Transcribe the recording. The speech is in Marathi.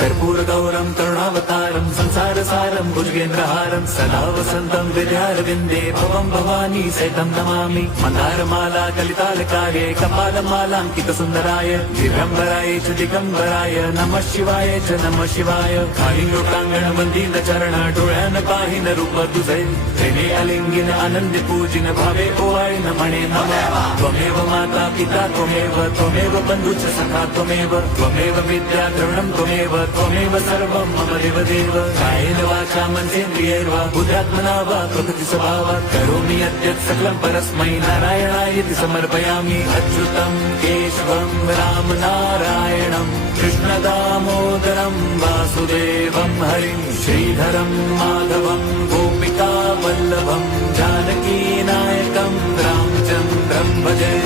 कर्पूरगौरं करुणावतारं संसारसारं भुजगेन्द्रहारं सदा वसन्तं हृदयारविन्दे भवं भवानी सहितं नमामि। मन्दारमाला कलितालकार्ये कपालमालाङ्कितसुन्दराय दिगम्बराय च दिगम्बराय नमः शिवाय च नमः शिवाय। कालिंगोटांगण चरण डोळ्यान पाहिन रूप तुझे प्रेमे अलिंगिन आनंदी पूजिन भावे ओवाय न म्हणे नमः। त्वमेव माता पिता त्वमेव बंधुच सखा त्वमेव विद्या द्रवणं त्वमेव सर्वं मम देवदेव। कायेन वाचा मनसेन्द्रियैर्वा बुद्ध्यात्मना वा प्रकृति स्वभावात् करोमि यद्यत् सकलं परस्मै नारायणायति समर्पयामि। अच्युतं केशवं राम नारायणं कृष्णदामोदरं वासुदेवं हरिं श्रीधरं माधवं गोपिका वल्लभं जानकी नायकं रामचन्द्रं भजे।